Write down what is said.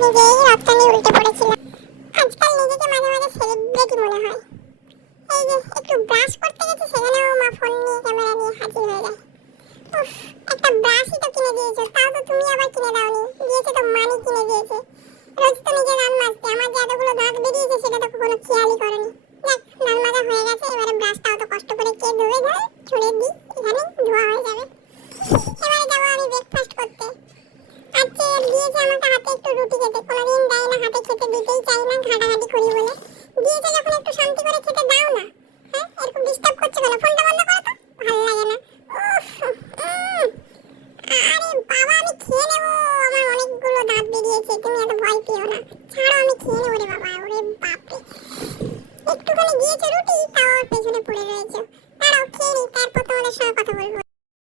টানতে আজকে নিজেই নিয়ে উল্টে পড়েছিলাম। আজকাল নিজেকে মাঝে মাঝে সেলিব্রিটি মনে হয়। এই যে একটু ব্রাশ করতে গেছি, সেখানেও মা ফোন নিয়ে ক্যামেরা নিয়ে হাজির হয়ে যায়। উফ, একটা ব্রাশই তো কিনে দিয়েছ, তাও তো তুমি আবার কিনে দাওনি। দিয়েছে তো মানি কিনে দিয়েছে। রোজ তো নিজে দাঁত মাজতে আমার যে এতগুলো দাঁত বেরিয়েছে, সেটা তো কোনো খেয়ালই করনি। দেখ দাঁত মাজা হয়ে গেছে, এবারে ব্রাশটাও তো কষ্ট করে কে ধুয়ে দেয় ছুঁড়ে দিই এখানে ধোয়া হয়ে যাবে এবারে যাব আমি ব্রেকফাস্ট করতে আজকে দিয়েছে আমাকে হাতে একটু রুটি খেতে। কোনোদিন দেয় না, হাতে খেতে দিতেই চাই না, ঘাটাঘাটি করি বলে। দিয়েছে যখন একটু শান্তি করে খেতে, দাও না। হ্যাঁ এরকম ডিস্টার্ব করছে কেন? ফোনটা বন্ধ করো তো। ভালো লাগে না। আরে বাবা, আমি খেয়ে নেব। আমার অনেকগুলো দাঁত বেরিয়েছে, তুমি এত ভয় পেও না। ছাড়ো, আমি খেয়ে নেব রে বাবা। ওরে বাপরে। একটুখানি দিয়েছে রুটি, তাও পেছনে পড়ে রয়েছে। দাঁড়াও, খেয়ে নিই তারপর তোমাদের সঙ্গে কথা বলব।